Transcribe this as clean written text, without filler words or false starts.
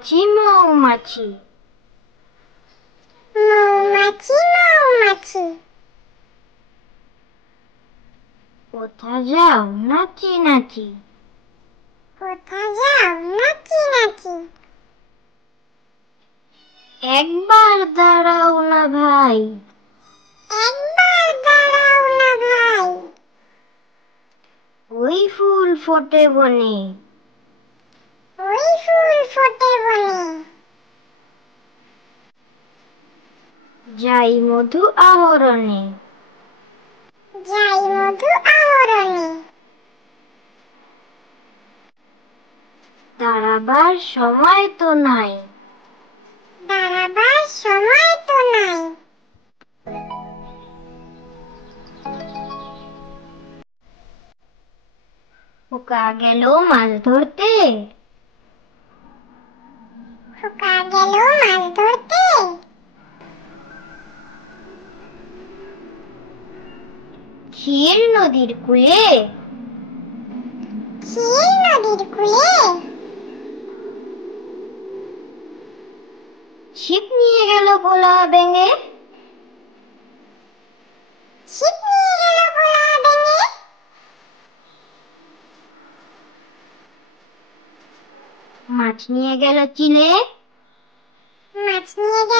মৌমাছি মৌমাছি মৌমাছি মৌমাছি কোথা যাও নাচি নাচি কোথা যাও নাচি নাচি একবার দাঁড়াও না ভাই একবার দাঁড়াও না ভাই ওই ফুল ফোটে বনে ওই ফুল ফোটে বনে যাই মধু আহরণে যাই মধু আহরণে দাঁড়াবার সময় তো নাই দাঁড়াবার সময় তো নাই খোকা গেল মাছ ধরতে খোকা গেল মাছ ধরতে ক্ষীর নদীর কূলে ক্ষীর নদীর কূলে ছিপ নিয়ে গেল ভোলা ব্যাঙে ছিপ নিয়ে গেল ভোলা ব্যাঙে মাছ নিয়ে গেল চিলে মাছ নিয়ে গেল